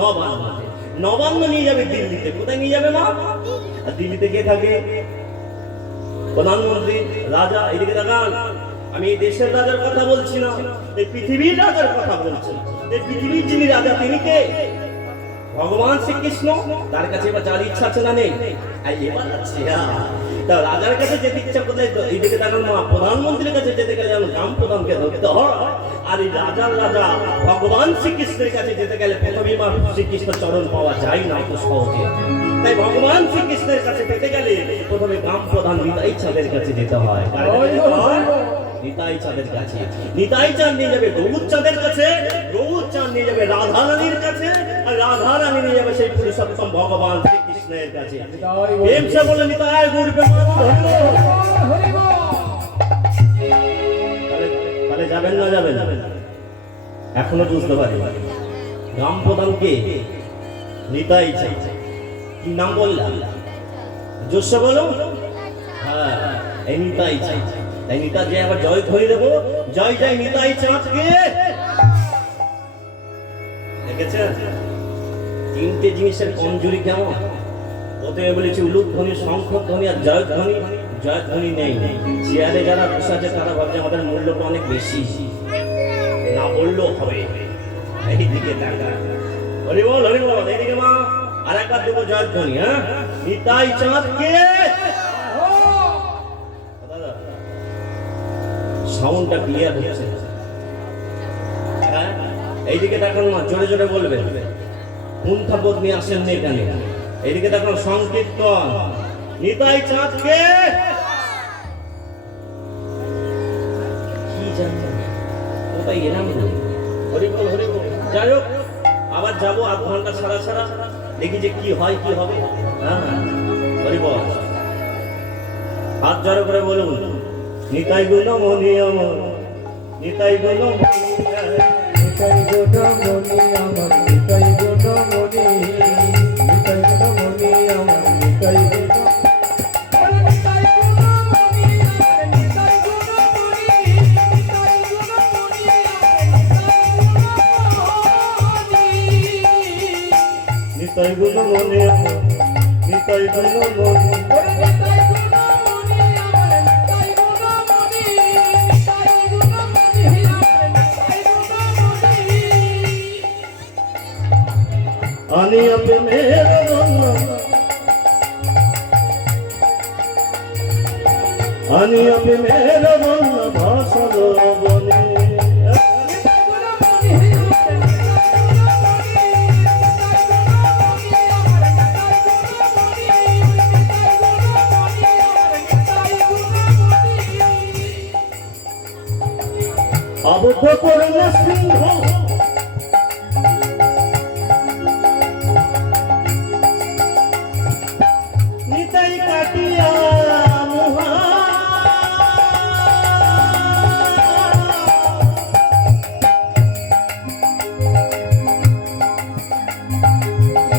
নবান্নতে। নবান্ন নিয়ে যাবে দিল্লিতে। কোথায় নিয়ে যাবে মা? আর দিল্লিতে কে থাকে? প্রধানমন্ত্রী, রাজা। এদিকে দেখান, আমি এই দেশের রাজার কথা বলছি না, এই পৃথিবীর রাজার কথা বলছি। এই পৃথিবীর যিনি রাজা তিনি কে? ভগবান শ্রীকৃষ্ণ। তার কাছে এবার যার ইচ্ছা আছে না নেই? এবার আছে। তা রাজার কাছে যেতে ইচ্ছা কোথায়? এইদিকে দেখান মা, প্রধানমন্ত্রীর কাছে যেতে গেলে যেন গ্রাম প্রধানকে ধরতে হয়। আর এই রাজার রাজা ভগবান শ্রীকৃষ্ণের কাছে যেতে গেলে প্রথমেই মা শ্রীকৃষ্ণ চরণ পাওয়া যায় না এত সহজে। তাই ভগবান শ্রীকৃষ্ণের কাছে যেতে গেলে প্রথমে গ্রাম প্রধান নিতাই চাঁদের কাছে যেতে হয়। নিতাই চাঁদের কাছে। নিতাই চাঁদ নিয়ে যাবে গৌর চাঁদের কাছে, গৌর চাঁদ নিয়ে যাবে রাধা রানীর কাছে, আর রাধা রানী নিয়ে যাবে সেই পুরুষোত্তম ভগবান শ্রীকৃষ্ণের কাছে। প্রেম সে বলে নিতাই গৌর তাহলে যাবেন না যাবেন? এখনো বুঝতে পারি গ্রাম প্রধান কে? নিতাই চাঁদ। কি নাম বললাম? জোশ বলো। হ্যাঁ, এই নিতাই চাঁদ। তাই নিতা যে আবার জয় ধরে দেবো, জয় জয় নিতাই চাঁদকে। দেখেছেন তিনটে জিনিসের কমজোরি কেমন? প্রথমে বলেছি উলুধ্বনি, শঙ্খধ্বনি আর জয়ধ্বনি। জয়ধ্বনি নেই। চেয়ারে যারা বসে আছে তারা ভাবছে আমাদের মূল্যটা অনেক বেশি, না বললেও হবে। এইদিকে টাকা হরি বল, হরি বল। এইদিকে মা আর একবার দেবো জয়ধ্বনি। হ্যাঁ, নিতাই চাঁদকে। সাউন্ডটা ক্লিয়ার হচ্ছে। হ্যাঁ, এইদিকে দেখুন না, জোরে জোরে বলবেন। কুণ্ঠা বোধ নিয়ে আসেননি এখানে। এইদিকে দেখুন সংকীর্তন। নিতাই চাঁদকে। কি জানেন কোথায় এরাম হরি বল, হরি বল। যাই হোক, আবার যাবো আধ ঘন্টা ছাড়া ছাড়া, দেখি যে কি হয় কি হবে। হ্যাঁ, হরি বল। হাত জড়ো করে বলুন, নিতাই গুণ মনি আমার, নিতাই গুণ মনি, নিতাই গুণ মনি আমার, নিতাই গুণ মনি, নিতাই গুণ মনি আমার, নিতাই গুণ। নিতাই গুণ মনি আমার, নিতাই গুণ মনি। আনি আপে মের আনি আপে মের ভাষণ বনে। আবদ্ধ করল সিংহ নিতাই কাটিয়া মুহা।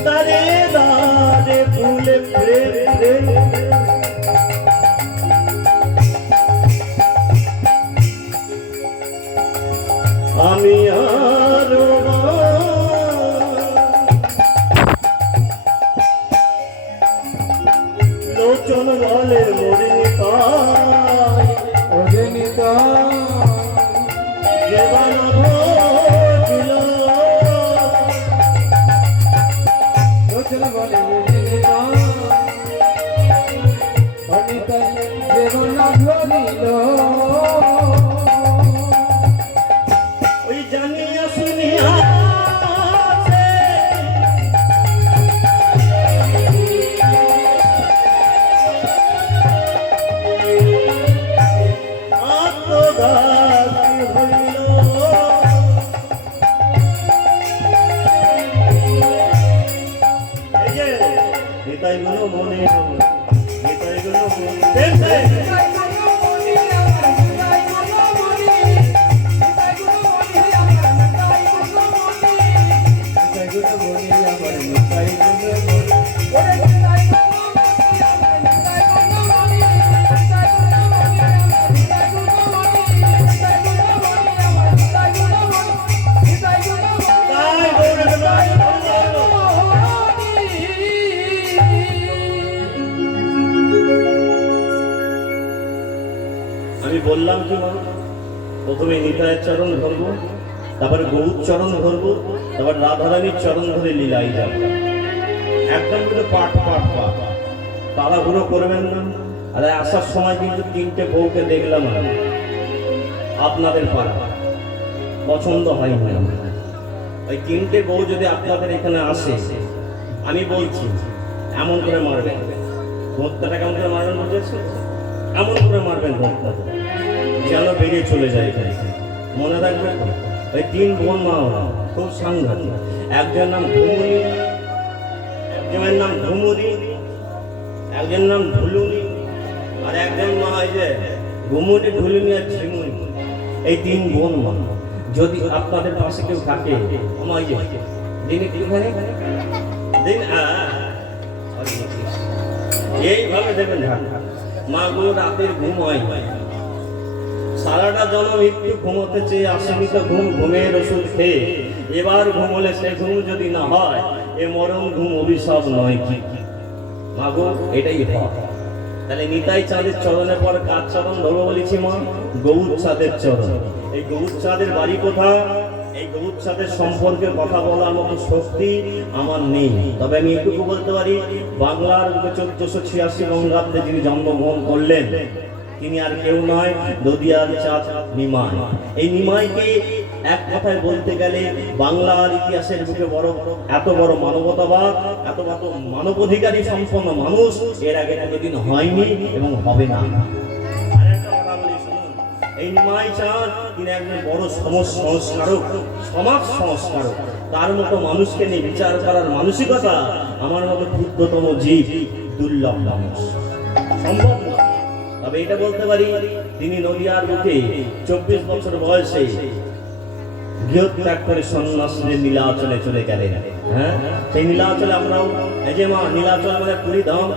দারে দারে ফুলে প্রেম আমি আরো লোচন বলের মরিনিতাই, অজনিতাই যে বানভছিল লোচন বলে অজনিতাই, অনিতাই জীবন ধরিল। ওই জানিয়া শুনিয়া আত্মঘাতী হইল। এই যে নিতাই গুণ মনে, নিতাই গুণ মনে। তাই গৌর বললাম কি মা, প্রথমে নিতাইয়ের চরণ ধরবো, তারপরে গৌর চরণ ধরবো, তারপর রাধারানীর চরণ ধরে লীলাই যাব। একদম করে পাট পাট পাট তাড়াহুড়ো করবেন না। আর আসার সময় কিন্তু 3টে বউকে দেখলাম আপনাদের পাড়া, পছন্দ হয়নি আমার। ওই 3টে বউ যদি আপনাদের এখানে আসে, আমি বলছি এমন করে মারবেন, ভোক্তাটা কেমন করে মারবেন বুঝেছে? এমন করে মারবেন ভোক্তাটা যেন বেরিয়ে চলে যায় এখানে। মনে রাখবেন ওই 3 বোন মা ওরা খুব সাংঘাতিক। একজনের নাম ঘুমুনি, একজনের নাম ঘুমুরি, একজনের নাম ঢুলুনি, আর একজন মা হয় যে ঘুমুনি, ঢুলুনি আর ঝিমুনি। এই 3 বোন মা যদি আপনাদের পাশে কেউ থাকে, আমার যে দিন একটুখানি দিন এইভাবে দেবেন। মা গো রাতের ঘুম হয়, সারাটা জনম একটু ঘুমোতে চেয়ে আসেনি তো ঘুম, ঘুমের ওষুধ খেয়ে এবার ঘুমলে সে ঘুম যদি না হয়, এ মরম ঘুম অভিশাপ নয় কি? মা গো এটাই হয়। তাহলে নিতাই চাঁদের চরণের পর কার চরণ ধরবো বলেছি মা? গৌর চাঁদের চরণ। এই গৌর চাঁদের বাড়ি কোথায়? এই গৌর চাঁদের সম্পর্কে কথা বলার মতো শক্তি আমার নেই, তবে আমি এটুকু বলতে পারি, বাংলার 1486 বঙ্গাব্দে যিনি জন্মগ্রহণ করলেন তিনি আর কেউ নয়, নদিয়ার চাঁদ নিমাই। এই নিমাইকে এক কথায় বলতে গেলে বাংলার ইতিহাসের বুকে এত বড় মানবতাবাদ, এত বড় মানবাধিকারী সম্পন্ন মানুষ এর আগে কোনোদিন হয়নি এবং হবে না। আরেকটা কথা বলি শুনুন, এই নিমাই চাঁদ তিনি একজন বড় সমাজ সংস্কারক। তার মতো মানুষকে নিয়ে বিচার করার মানসিকতা আমার মতো ক্ষুদ্রতম জীব, দুর্লভ মানুষ, সম্ভব না। তবে এটা বলতে পারি, তিনি নদিয়ার বুকে 24 বছর বয়সে গৃহত্যাগ করে সন্ন্যাসীদের নীলাচলে চলে গেলেন। হ্যাঁ, সেই নীলাচলে আমরাও, এই যে মা নীলাচল মানে পুরী ধাম,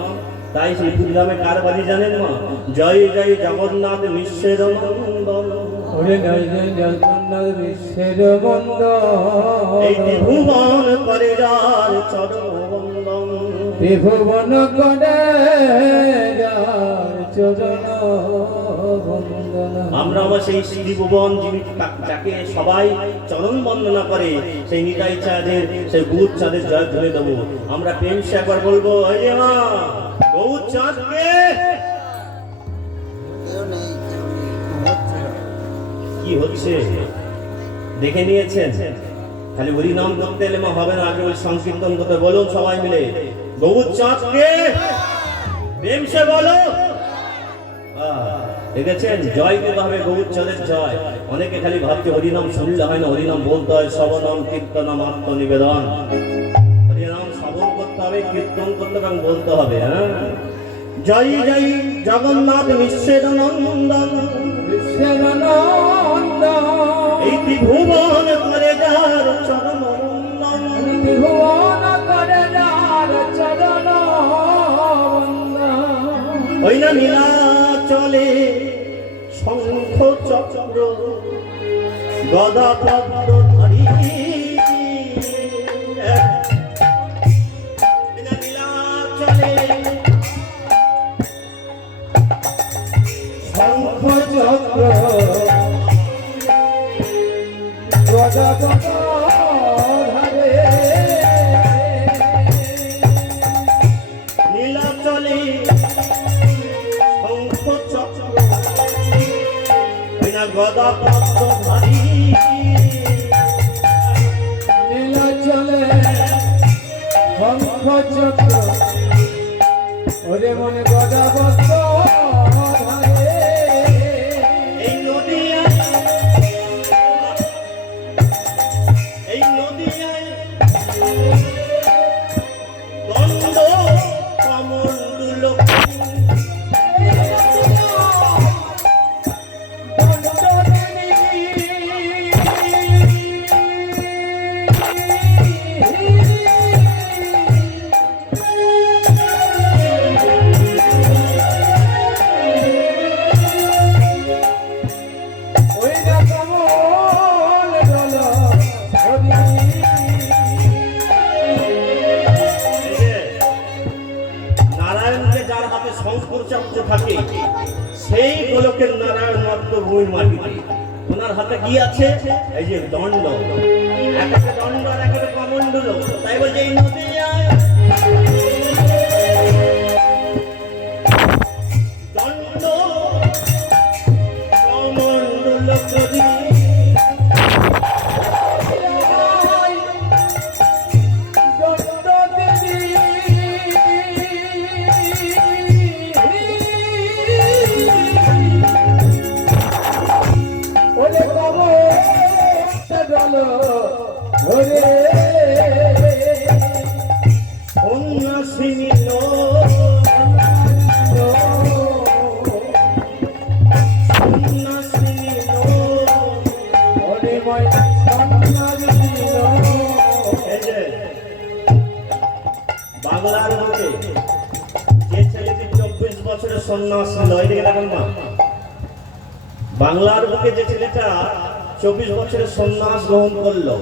তাই সেই পুরী ধামে কার বাড়ি জানেন মা? জয় জয় জগন্নাথ বিশ্বের নন্দন, এই ত্রিভুবন করে যার চরণ বন্দন, ত্রিভুবন করে যার চরণ বন্দন। আমরা আমার সেই ত্রিভুবন যিনি, যাকে সবাই চরণ বন্দনা করে, সেই নিতাই চাঁদের, সেই গৌর চাঁদের জয় ধরে দেবো। আমরা প্রেম সে একবার বলবো, এই যে মা গৌর চাঁদকে কি হচ্ছে দেখে নিয়েছেন? খালি হরি নাম করতে এলে মা হবে না, আগে ওই সংকীর্তন করতে বলুন সবাই মিলে, গৌর চাঁদকে প্রেম সে বলো। দেখেছেন জয় দিতে হবে, গৌর চাঁদের জয়। অনেকে খালি ভাবছে হরিনাম শুনলে হয় না, হরিনাম বলতে হয়, শ্রবণম কীর্তনম আত্মনিবেদন। হরিনাম শ্রবণ করতে হবে, কীর্তন করতে হবে এবং বলতে হবে। হ্যাঁ, জয় জয় জগন্নাথ বিশ্বের নন্দন, এই ত্রিভুবন করে যার চরণ বন্দন, ত্রিভুবন করে যার চরণ বন্দন। ওই না নীলাচলে শঙ্খ চক্র গদা পদ্ম ধরি, নীলাচলে শঙ্খ চক্র গদা পদ্ম ধরে, নীলাচলে শঙ্খ চক্র গদা পদ্ম ধরি, নীলাচলে শঙ্খ চক্র ওরে মনে গদা পদ্ম ধরে। এই নদিয়ায় দ্বন্দ্ব কমণ্ডল, শঙ্কর চক্র থাকে সেই গোলকের নারায়ণ মর্তভূমির মাটিতে। ওনার হাতে কি আছে? এই যে দণ্ড, এক একটা দণ্ড আর এক একটা কমণ্ডল। তাই বলছে এই নদিয়ায় দণ্ড কমণ্ডল করি সন্ন্যাসিনী বাংলার মধ্যে যে ছেলেটি 24 বছরের সন্ন্যাস ছিল, এদিকে দেখেন মা, বাংলার বুকে যে ছেলেটা 24 বছরের সন্ন্যাস গ্রহণ করলো,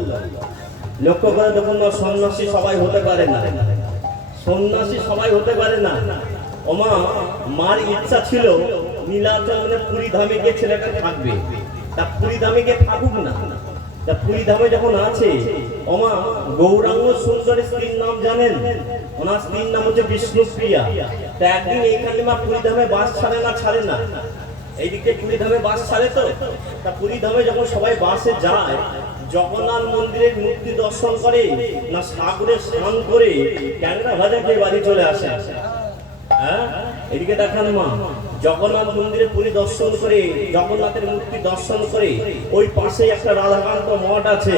লক্ষ্য করে দেখুন না, সন্ন্যাসী সবাই হতে পারে না, সন্ন্যাসী সবাই হতে পারে না। ওমা মার ইচ্ছা ছিল নীলাচলে পুরী ধামে গিয়ে ছেলেটা থাকবে, তা পুরী ধামে গিয়ে থাকুক না। তা পুরী ধামে যখন আছে, ওমা গৌরাঙ্গ সুন্দরী স্ত্রীর নাম জানেন? ওনার স্ত্রীর নাম হচ্ছে বিষ্ণুপ্রিয়া। তা একদিন এইখানে মা পুরী ধামে বাস ছাড়ে না, এইদিকে পুরী ধামে বাস ছাড়ে তো। তা পুরী ধামে যখন সবাই বাসে যায়, জগন্নাথ মন্দিরের মূর্তি দর্শন করে না সাগরে স্নান করে ট্যাংরা ভাজা খেয়ে বাড়ি চলে আসে। হ্যাঁ, এদিকে দেখান মা, জগন্নাথ মন্দিরে পুরী দর্শন করে, জগন্নাথের মূর্তি দর্শন করে, ওই পাশে একটা রাধাকান্ত মঠ আছে,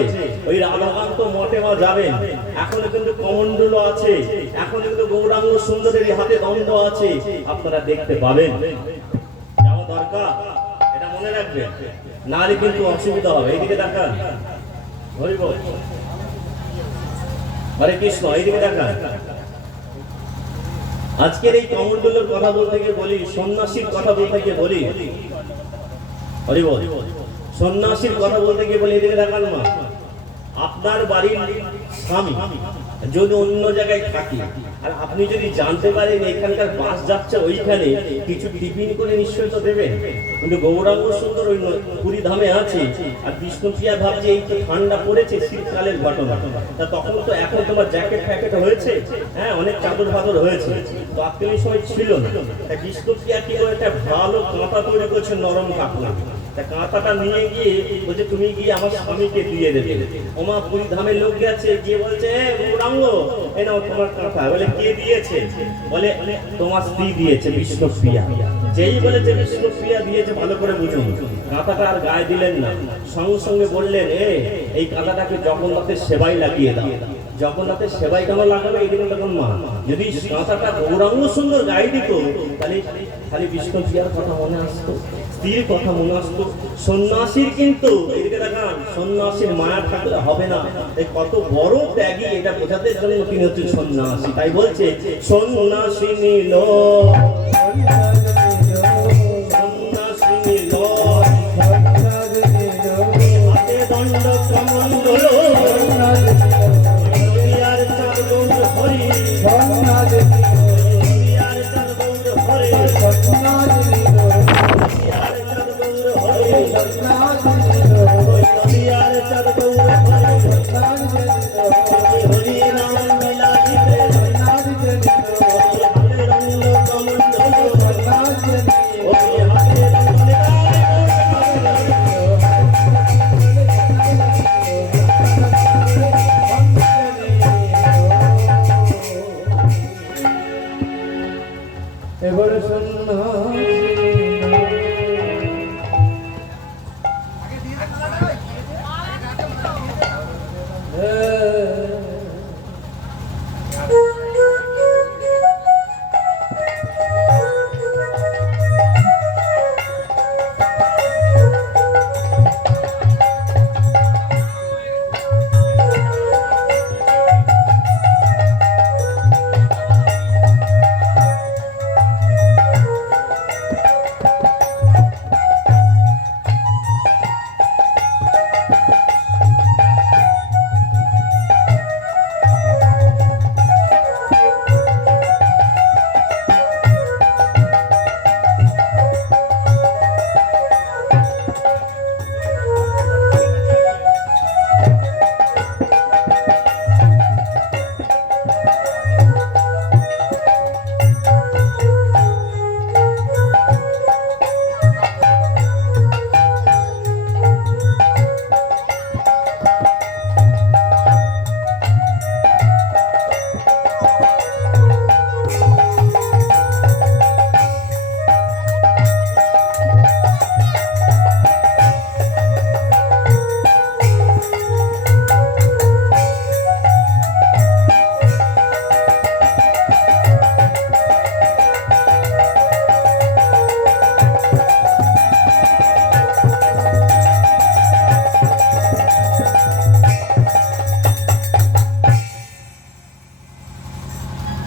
ওই রাধাকান্ত মঠে মা যাবেন। এখনো কিন্তু কমণ্ডল আছে, এখনো কিন্তু গৌরাঙ্গ সুন্দরের হাতে দণ্ড আছে, আপনারা দেখতে পাবেন। যাওয়া দরকার, এটা মনে রাখবেন, নারী কিন্তু অসুবিধা হবে। এইদিকে দেখান, হরি বল, হরে কৃষ্ণ। এইদিকে দেখান, আজকের এই কমণ্ডলের কথা বলতে গিয়ে বলি, সন্ন্যাসীর কথা বলতে গিয়ে বলি, হরি বল, সন্ন্যাসীর কথা বলতে গিয়ে বলি, এদিকে দেখান মা, আপনার বাড়ির স্বামী যদি অন্য জায়গায় থাকে আর আপনি যদি জানতে পারেন এখানকার বাস যাচ্ছে ওইখানে, কিছু টিফিন করে নিশ্চয় তো দেবেন। কিন্তু গৌরাঙ্গ সুন্দর ওই পুরী ধামে আছে, আর বিষ্ণুপ্রিয়া ভাবছে এই তো ঠান্ডা পড়েছে, শীতকালের ঘটনা, তা তখন তো এখন তোমার জ্যাকেট ফ্যাকেট হয়েছে, হ্যাঁ অনেক চাদর ফাদর হয়েছে, তো আজকের সময় ছিল না। তা বিষ্ণুপ্রিয়া কি করে একটা ভালো কাঁথা তৈরি করছে, নরম কাপড়, তা কাঁথাটা নিয়ে গিয়ে বলছে তুমি গিয়ে আমার স্বামীকে দিয়ে দেবে। ওমা পুরী ধামে লোক গেছে, গিয়ে বলছে গৌরাঙ্গ এই নাও তোমার কাঁথা। বলে কে দিয়েছে? বলে তোমার স্ত্রী দিয়েছে, বিষ্ণুপ্রিয়া। যেই বলেছে বিষ্ণুপ্রিয়া দিয়েছে, ভালো করে বুঝুন, কাঁথাটা আর গায়ে দিলেন না, সঙ্গে সঙ্গে বললেন এই কাঁথাটাকে জগন্নাথের সেবায় লাগিয়ে দাও। জগন্নাথের সেবাই কেন লাগাবে? এইদিকে তখন মা, যদি কাঁথাটা গৌরাঙ্গ সুন্দর গায়ে দিত, তাহলে খালি বিষ্ণুপ্রিয়ার কথা মনে আসতো, স্ত্রীর কথা মনে আসতো। সন্ন্যাসীর কিন্তু এদিকে দেখান, সন্ন্যাসীর মায়া থাকলে হবে না, এই কত বড় ত্যাগী এটা বোঝাতে জন্য তিনি হচ্ছেন সন্ন্যাসী। তাই বলছে সন্ন্যাসী নিল, সন্ন্যাসী নিল হাতে দণ্ড কমণ্ডল, আর চার গৌর হরি, আর চার গৌর হরি, এবারে সন্ন্যাসী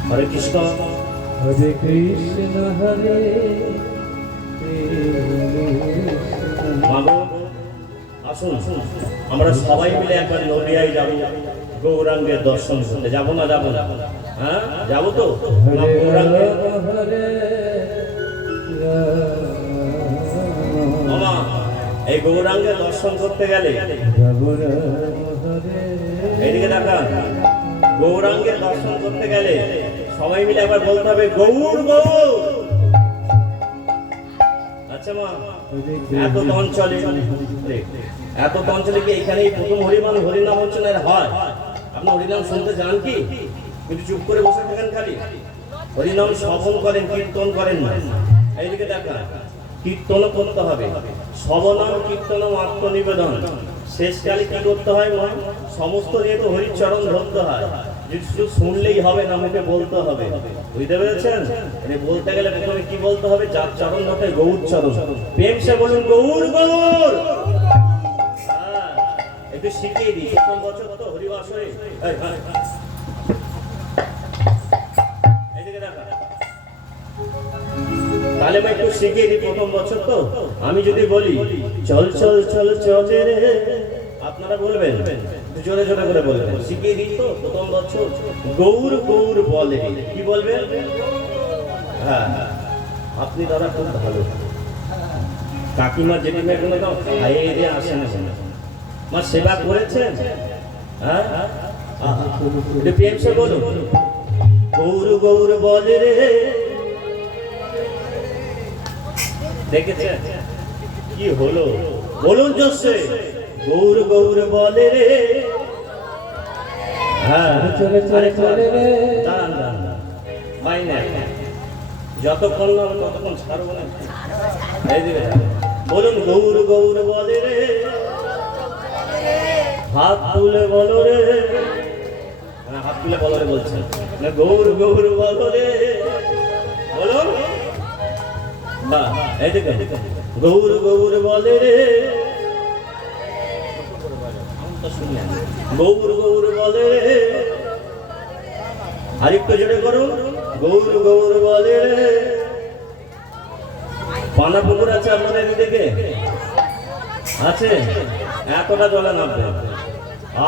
হরে কৃষ্ণ। হরে কৃষ্ণ হরে মাগো আসুন আমরা সবাই মিলে একবার নদিয়ায় যাব, গৌরাঙ্গের দর্শন করতে। যাবো না যাবো না? হ্যাঁ যাবো তো না? গৌরাঙ্গে মামা এই গৌরাঙ্গের দর্শন করতে গেলে এইদিকে দেখা, গৌরাঙ্গের দর্শন করতে গেলে সবাই মিলে একবার বলতে হবে গৌর গৌর। আচ্ছা মা, এত অঞ্চলে কি এখানেই প্রথম হরিনাম হরিনাম হয়? আপনি হরিনাম শুনতে যান কি? কিন্তু চুপ করে বসে থাকেন খালি? হরিনাম শ্রবণ করেন, কীর্তন করেন না? এইদিকে দেখা, কীর্তনও করতে হবে। শ্রবণম কীর্তনম আত্মনিবেদন। শেষকালে কি করতে হয় মা? সমস্ত নিয়ে তো হরিচরণ ধরতে হয়। শুধু শুনলেই হবে না, মুখে বলতে হবে। বুঝতে পেরেছেন? বলতে গেলে প্রথমে কি বলতে হবে? যার চরণ ধরে গৌর চরণ। প্রেম সে বলুন গৌর গৌর। একটু শিখিয়ে দিই, প্রথম বছর তো হরিবাসরে। এইদিকে দেখা, তাহলে আমি একটু শিখিয়ে দিই, প্রথম বছর তো। আমি যদি বলি চল চল চল চলে রে, আপনারা বলবেন, জোরে জোরে করে বলবেন। শিখিয়ে দিই তো, প্রথম বছর গৌর গৌর বলে। কি বলবেন? হ্যাঁ আপনি দাদা খুব ভালো। কাকিমা জেঠিমা কোনো তো খাইয়ে দিয়ে আসেন না, মা সেবা করেছেন? হ্যাঁ প্রেম সে বলুন গৌর গৌর বলে রে। দেখেছেন কি হলো? বলুন জোসে গৌর গৌর বলে রে। হ্যাঁ চলে চলে চলে রে। দাঁড়ান দাঁড়ান, হয় না, যতক্ষণ না ততক্ষণ ছাড়বো না। বলুন গৌর গৌর বলে রে, হাত তুলে বলো রে। হাত তুলে বলো রে বলছেন না, গৌর গৌর বলো রে। বলুন এই দেখুন গৌর গৌর বলে রে, গৌর গৌর বলে রে। আরেকটু জোরে করুন গৌর গৌর বলে রে। পানা পুকুর আছে আপনাদের এদিকে? আছে? এতটা জলে নামবে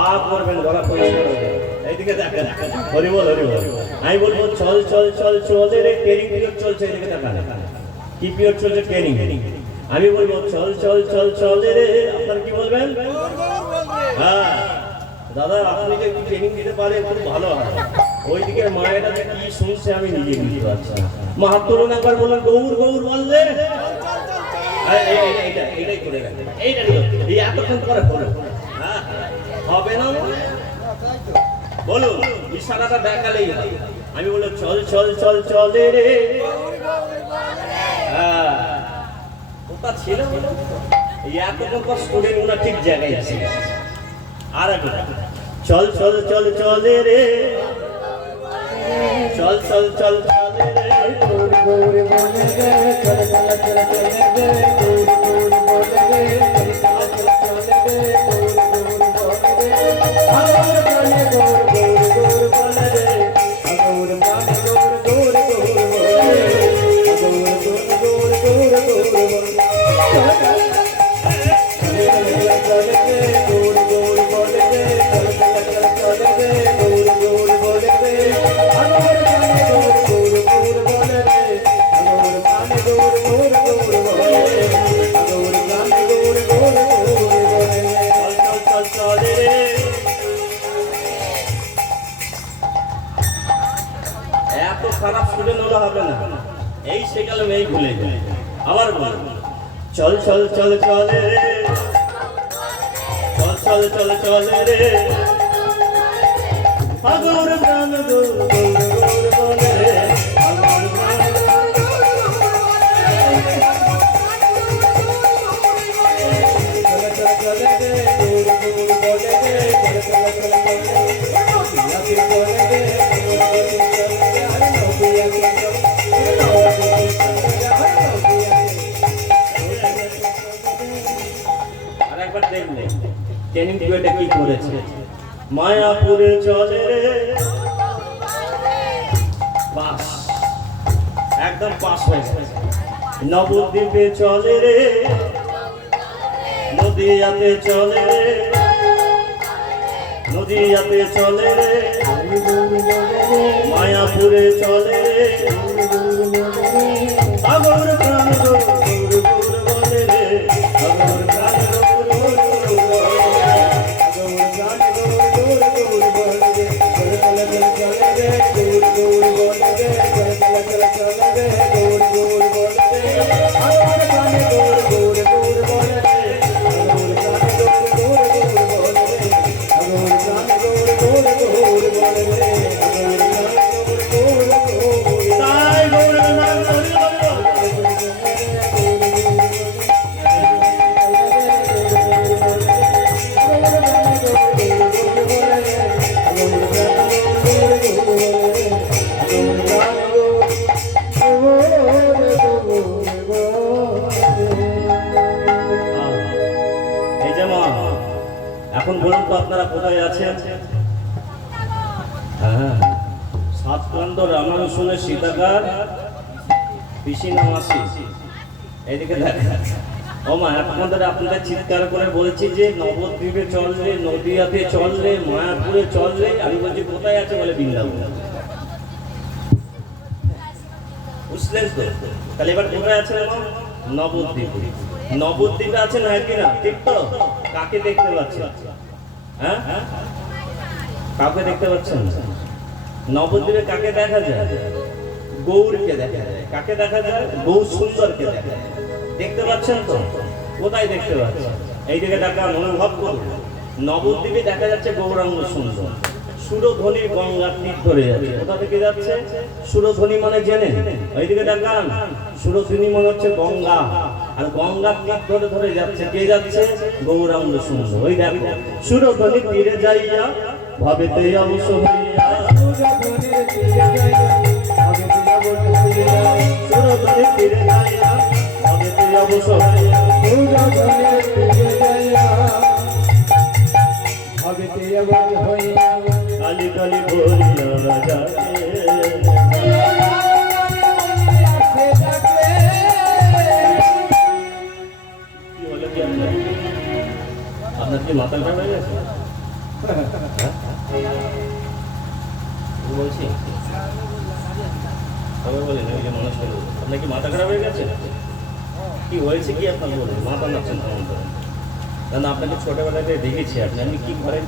আর করবেন, গলা পরিষ্কার হবে। এইদিকে দেখেন, হরি বল হরি বল। আমি বলবো চল চল চল চলে রে, ট্রেনিং পিরিয়ড চলছে। এদিকে দেখেন কি পিরিয়ড চলছে? ট্রেনিং। আমি বলবো চল চল চল চলে রে, আপনারা কি বলবেন? হ্যাঁ দাদা আপনি যে একটু ট্রেনিং দিতে পারেন খুব ভালো হয়। ওইদিকে মায়েরা যে কি শুনছে আমি নিজে বুঝতে পারছি না। মা হাত তুলুন একবার, বলুন গৌর গৌর বললে। এইটাই করে রাখবেন, এই এতক্ষণ করে বলুন। হ্যাঁ হবে না বলুন, ইশারাটা দেখালেই হয়। আমি বলবো চল চল চল চলে রে। হ্যাঁ ওটা ছিল এই এতক্ষণ পর স্টুডেন্ট গুলো ঠিক জায়গায় আছে। আর একটা চল চল চল চলে রে, চল চল চল চলে রে। গৌর গৌর বলে রে, চলে চলে চলে চলে রে। গৌর গৌর বলে রে, চলে চলে চলে চলে রে। গৌর গৌর বলে রে, আমার প্রাণে গৌর গৌর গৌর বলে রে। গৌর মানে গৌর গৌর গৌর বলে রে। গৌর গৌর গৌর গৌর গৌর বলে। চলে চলে চলে রে, গৌর গৌর বলে রে। চলে চলে চলে চলে রে, গৌর গৌর বলে রে। আমার প্রাণে গৌর গৌর গৌর বলে রে। গৌর মানে গৌর গৌর গৌর বলে রে। গৌর মানে গৌর গৌর গৌর বলে রে। চল চল চল চলে রে। এত খারাপ স্টুডেন্ট হলে হবে না, এই সেকালে এই ভুলে যায়। আবার বল চল চল চল চলে রে, চল চল চল চলে রে। আগর প্রাণ গৌর গৌর গৌর বলে রে। আগর প্রাণ চলে চলে চলে রে, গৌর গৌর বলে রে। চলে চলে চলে চলে রে, নদিয়া বলে রে। নদিয়া চলে রে, আরে নদিয়া চলে রে। নদিয়া চলে রে, আরে নদিয়া আর একবার দেখলে ট্রেনিং পিরিয়ডে কি করেছে। মায়াপুরে চলে রে, একদম পাস হয়ে গেছে। নবদ্বীপে চলে রে, নদিয়াতে চলে রে, নদিয়াতে চলে রে, মায়াপুরে চলে রে, আগর প্রাণ গৌর গৌর গৌর বলে রে, আগর প্রাণ গৌর গৌর গৌর বলে রে, আগর প্রাণ গৌর গৌর গৌর বলে রে, চলে চলে চলে রে, গৌর গৌর বলে রে, চলে চলে চলে রে, গৌর গৌর বলে রে, আগর প্রাণ গৌর গৌর গৌর বলে রে, আগর প্রাণ গৌর গৌর গৌর বলে রে, আগর প্রাণ গৌর গৌর গৌর বলে রে, আগর প্রাণ গৌর গৌর গৌর। তাই গৌর নাম ধরে বলো। এই যে মা, এখন বলুন তো আপনারা কোথায় আছেন? হ্যাঁ, সাতকান্দ রামায়ণ শুনে সীতাকার পিসি নাম আসি। এইদিকে দেখেন ও মা, এখন ধরে আপনাদের চিৎকার করে বলছি যে নবদ্বীপে চললে, নদিয়াতে চললে, মায়াপুরে চললে। আমি বলছি কোথায় আছে? বলে বৃন্দাবন। বুঝলেন তো? তাহলে এবার কোথায় আছেন আমার? নবদ্বীপে। নবদ্বীপে আছেন, হ্যাঁ কিনা? ঠিক তো? কাকে দেখতে পাচ্ছেন? হ্যাঁ, কাকে দেখতে পাচ্ছেন? নবদ্বীপে কাকে দেখা যায়? গৌরকে দেখা যায়। কাকে দেখা যায়? গৌর সুন্দরকে দেখা যায়। দেখতে পাচ্ছেন তো? কোথায় দেখতে পাচ্ছেন? এইদিকে দেখা অনুভব করুন। নবদ্বীপে দেখা যাচ্ছে গৌরাঙ্গ সুন্দর। সুরধ্বনি গঙ্গার তীর ধরে যাচ্ছে। কোথা থেকে যাচ্ছে? সুরধ্বনি মানে জেনে। এইদিকে দেখান, সুরধ্বনি মানে হচ্ছে গঙ্গা, আর গঙ্গার তীর ধরে ধরে যাচ্ছে। কে যাচ্ছে? গৌরাঙ্গ সুন্দর। ওই দেখো, সুরধ্বনি তীরে যাইয়া ভাবেতে অবশ্য হইয়া, সুরধ্বনি তীরে যাইয়া ভাবেতে অবশ্য হইয়া, কালি কালি বলিয়া যাচ্ছে। কি হলো কি আপনার কি মাথা খারাপ হয়ে গেছে? বলছি তবে বলেন, ওই যে মানুষ আপনার কি মাথা খারাপ হয়ে গেছে? কি হয়েছে কি আপনার? বলুন, মাথা নাচ্ছেন কেমন করে? কারণ আপনাকে ছোটবেলাতে দেখেছি আপনি কি করেন?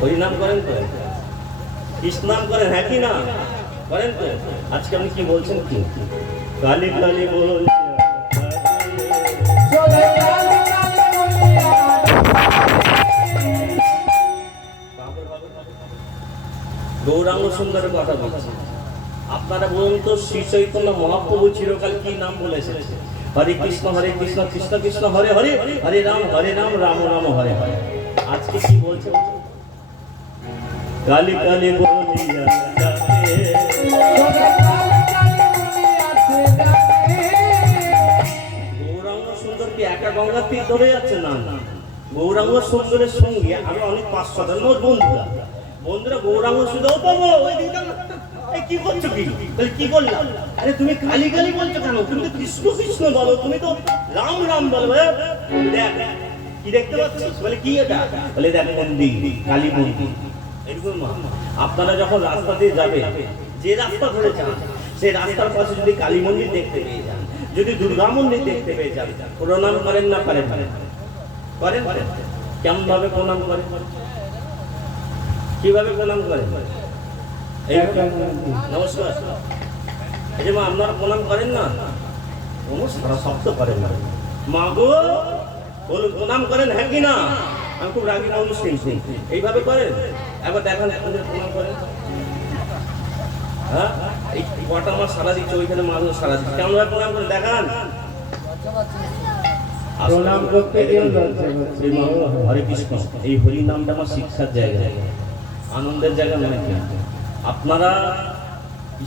হরিনাম করেন তো, কৃষ্ণ নাম করেন, হ্যাঁ কি না করেন তো? আজকে আপনি কি বলছেন? কি কালি কালি বল গৌরাঙ্গ সুন্দরের কথা বলছি। আপনারা বলুন তো, শ্রী চৈতন্য মহাপ্রভু চিরকাল কি নাম বলেছে? হরে কৃষ্ণ কৃষ্ণ কৃষ্ণ হরে হরে, হরে রাম রাম রাম হরে হরে। আজকে কি বলছে? কালি কালি বলিয়া যাচ্ছে। গৌরাঙ্গ সুন্দর কি একা গঙ্গার তীর ধরে যাচ্ছে? না না, গৌরাঙ্গ সুন্দরের সঙ্গে আরো অনেক 500 বন্ধুরা গৌরাঙ্গ সুন্দর। ও বাবু, ওই দিকটা কি করছো? কি তাহলে কি করলাম? আরে তুমি কালি কালি বলছো কেন? তুমি তো কৃষ্ণ কৃষ্ণ বলো, তুমি তো রাম রাম বলো। দেখ কি দেখতে পাচ্ছিস? বলে কি এটা? বলে দেখ মন্দির, কালী মন্দির। এরকম আপনারা যখন রাস্তা দিয়ে যাবে, যে রাস্তা ধরে যান, সেই রাস্তার পাশে যদি কালী মন্দির দেখতে পেয়ে যান, যদি দুর্গা মন্দির দেখতে পেয়ে যান, প্রণাম করেন না করেন? করেন। কেমন ভাবে প্রণাম করেন? কিভাবে প্রণাম করেন? নমস্কার। এই যে মা, আপনারা প্রণাম করেন না? কোনো সারা শব্দ করেন না। মা গো বলুন, প্রণাম করেন, হ্যাঁ কি না? আমি খুব রাগি মানুষ, কিন্তু এইভাবে করেন। একবার দেখান প্রণাম করেন। হ্যাঁ, এই কটা মাস সারা দিচ্ছে, ওইখানে মানুষ সারা দিচ্ছে। কেমন ভাবে প্রণাম করে দেখান? প্রণাম করতে হরে কৃষ্ণ। এই হরি নামটা আমার শিক্ষার জায়গা, আনন্দের জায়গা নয়। আপনারা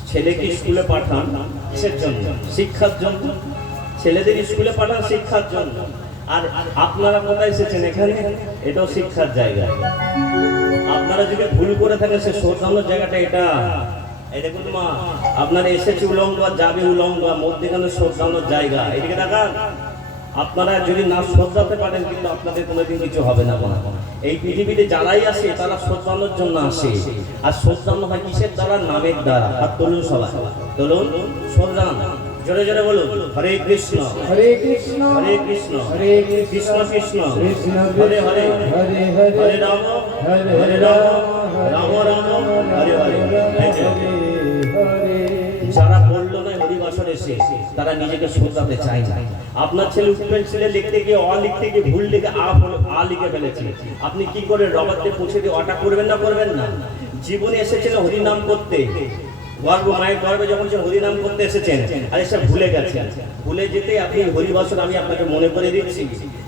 ছেলেকে স্কুলে পাঠান কিসের জন্য? শিক্ষার জন্য। ছেলেদের স্কুলে পাঠান শিক্ষার জন্য। আর আপনারা কোথায় এসেছেন? এখানে। এটাও শিক্ষার জায়গা। আপনারা যদি ভুল করে থাকেন, সে শোধানোর জায়গাটা এটা। এই দেখুন মা, আপনারা এসেছে উলঙ্গ আর যাবে উলঙ্গ, আর মধ্যেখানে শ্রদ্ধানোর জায়গা। এদিকে দেখান, আপনারা যদি না শ্রদ্ধাতে পারেন কিন্তু আপনাদের কোনোদিন কিছু হবে না। এই পৃথিবীতে যারাই আসে তারা শ্রদ্ধানোর জন্য আসে, আর শ্রদ্ধানো হয় কিসের দ্বারা? নামের দ্বারা। আর তুলুন সবাই, তুলুন শ্রদ্ধান, জোরে জোরে বলুন, হরে কৃষ্ণ হরে কৃষ্ণ হরে কৃষ্ণ হরে কৃষ্ণ কৃষ্ণ কৃষ্ণ হরে হরে হরে হরে রাম হরে রাম রাম রাম হরে হরে। এই যে, হরে যারা বললো না হরিবাসর এসে, তারা নিজেকে শোধরাতে চায় না। আপনার ছেলে পেন্সিলে লিখতে গিয়ে অ লিখতে গিয়ে ভুল লিখে আ লিখে ফেলেছে। আপনি কি করে রবারতে পৌঁছে দিয়ে অটা করবেন না? করবেন না। জীবনে এসেছেন হরিনাম করতে, গর্ব মায়ের গর্বে যখন সে হরিনাম করতে এসেছেন আর এসে ভুলে গেছেন। ভুলে যেতে আপনি হরিবাসর আমি আপনাকে মনে করে দিচ্ছি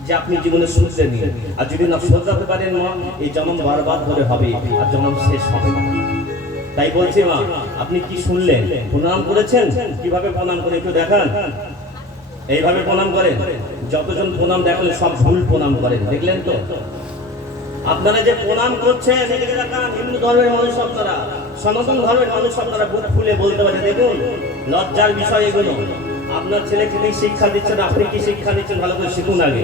যে আপনি জীবনে শুনতে নিন। আর যদি না শোধরাতে পারেন মা, এই জন্ম বারবার ধরে হবে আর জন্ম শেষ হবে না। তাই বলছি মা, আপনি কি শুনলেন? প্রণাম করেছেন? কিভাবে প্রণাম করে একটু দেখান। এইভাবে প্রণাম করেন। যতজন প্রণাম দেখলেন সব ভুল প্রণাম করেন, দেখলেন তো? আপনারা যে প্রণাম করছেন, এদিকে দেখান, হিন্দু ধর্মের মানুষ আপনারা, সনাতন ধর্মের মানুষ আপনারা বুক খুলে বলতে পারে, দেখুন লজ্জার বিষয় এগুলো। আপনার ছেলেকে কি শিক্ষা দিচ্ছেন, আপনি কি শিক্ষা দিচ্ছেন, ভালো করে শিখুন আগে।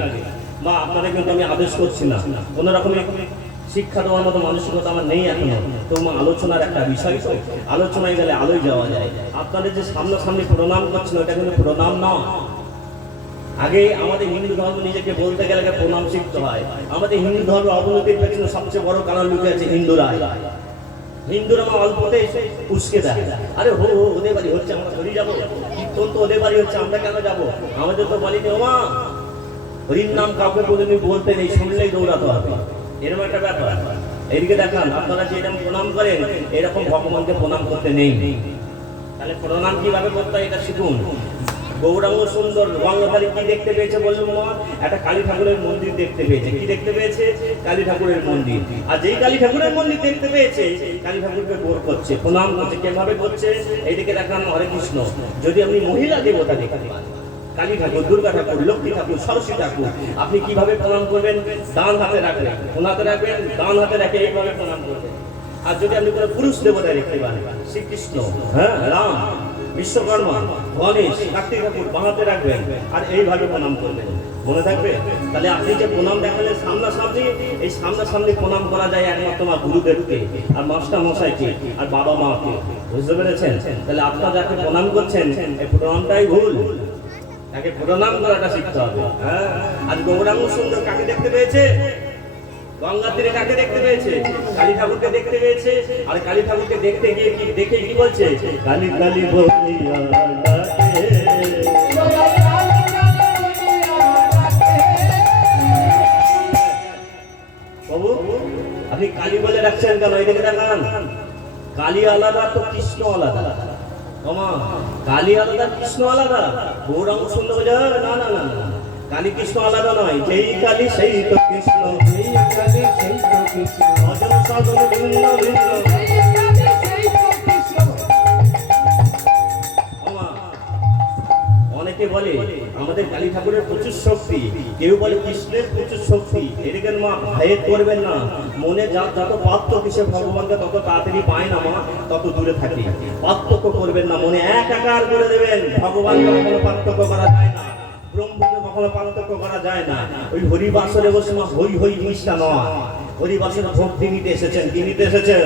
বা আপনারা কিন্তু আমি আদেশ করছি না, কোনো রকমের শিক্ষা দেওয়ার মতো মানসিকতা আমার নেই এখনো। তো আলোচনার একটা বিষয়, তো আলোচনায় গেলে আলোয় যাওয়া যায়। আপনাদের যে সামনাসামনি প্রণাম করছেন, ওটা কিন্তু প্রণাম নয়। আগে আমাদের হিন্দু ধর্ম নিজেকে বলতে গেলে প্রণাম শিখতে হয়। আমাদের হিন্দু ধর্ম অবনতির পেছনে সবচেয়ে বড় কারণ লুকে আছে হিন্দুরা। হিন্দুরা মা অল্পতে এসে উস্কে দেয়, আরে হো হো ওদের বাড়ি হচ্ছে আমরা চলে যাবো, কীর্তন তো ওদের বাড়ি হচ্ছে আমরা কেন যাবো? আমাদের তো বলিনি ও মা হরির নাম কাউকে কোনোদিন বলতে নেই, শুনলেই দৌড়াতে হবে, এরকম একটা ব্যাপার। এদিকে দেখান, আপনারা যে এরকম প্রণাম করেন, এরকম ভগবানকে প্রণাম করতে নেই। তাহলে প্রণাম কিভাবে করতে হয় এটা শিখুন। গৌরাঙ্গ সুন্দর গঙ্গাধারী কি দেখতে পেয়েছে বলুন মা? একটা কালী ঠাকুরের মন্দির দেখতে পেয়েছে। কি দেখতে পেয়েছে? কালী ঠাকুরের মন্দির। আর যেই কালী ঠাকুরের মন্দির দেখতে পেয়েছে, কালী ঠাকুরকে গোর করছে, প্রণাম করছে। কিভাবে করছে? এইদিকে দেখান, হরে কৃষ্ণ। যদি আপনি মহিলা দেবতা দেখতে পান, কালী ঠাকুর, দুর্গা ঠাকুর, লক্ষ্মী ঠাকুর, সরস্বতী ঠাকুর, আপনি কিভাবে প্রণাম করবেন? ডান হাতে রাখবেন, কোনাতে রাখবেন, ডান হাতে রেখে এইভাবে প্রণাম করবেন। আর যদি আপনি কোনো পুরুষ দেবতা দেখতে পান, শ্রীকৃষ্ণ, হ্যাঁ, রাম, বিশ্বকর্মা, গণেশ, কার্তিক ঠাকুর, বাঁহাতে রাখবেন আর এইভাবে প্রণাম করবেন। মনে থাকবে? তাহলে আপনি যে প্রণাম দেখালেন সামনাসামনি, এই সামনাসামনি প্রণাম করা যায় একমাত্র মা গুরুদেবকে আর মাস্টার মশাইকে আর বাবা মাকে। বুঝতে পেরেছেন? তাহলে আপনারা যাকে প্রণাম করছেন, এই প্রণামটাই ভুল। তাকে প্রণাম করাটা শিখতে হবে। হ্যাঁ, আজ গৌরাঙ্গ সুন্দর কাকে দেখতে পেয়েছে? গঙ্গা তীরে কাকে দেখতে পেয়েছে? কালী ঠাকুরকে দেখতে পেয়েছে। আর কালী ঠাকুরকে দেখতে গিয়ে কি দেখে কি বলছে? কালী কালী বলিয়া ডাকে। বাবু আপনি কালী বলে রাখছেন কেন? এদিকে দেখান, কালী আলাদা তো কৃষ্ণ আলাদা। মামা কালী আলাদা কৃষ্ণ আলাদা। গৌরাঙ্গ সুন্দর বলে না না না না, কালী কৃষ্ণ আলাদা নয়। যেই কালী সেই তো কৃষ্ণ, সেই কালী সেই তো কৃষ্ণ, ভজন সাধন ভিন্ন ভিন্ন। মামা অনেকে বলে আমাদের কালী ঠাকুরের প্রচুর শক্তি, কেউ বলে কৃষ্ণের প্রচুর শক্তি। এদিকে মা ভয় করবেন না, মনে যত পার্থক্য সে ভগবানকে তত তাড়াতাড়ি পায় না মা, তত দূরে থাকে। পার্থক্য করবেন না, মনে একাকার করে দেবেন। ভগবানকে কখনো পার্থক্য করা যায় না, ব্রহ্মকে কখনো পার্থক্য করা যায় না। ওই হরিবাসরে বসে মা হই হই জিনিসটা নয়। হরিবাসরে ভক্তি নিতে এসেছেন। কি নিতে এসেছেন?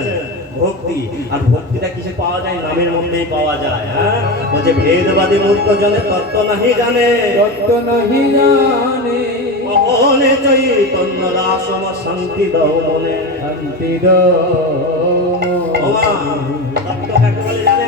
ভক্তি। আর ভক্তিটা কিসে পাওয়া যায়? নামের মধ্যেই পাওয়া যায়। হ্যাঁ, বলছে ভেদবাদী মূর্খ জনে তত্ত্ব নাহি জানে, তত্ত্ব নাহি জানে, মনে চৈতন্য রাসম শান্তি দাও মনে। শান্তি দাও। ওমা তত্ত্ব কাকে বলে জানেন?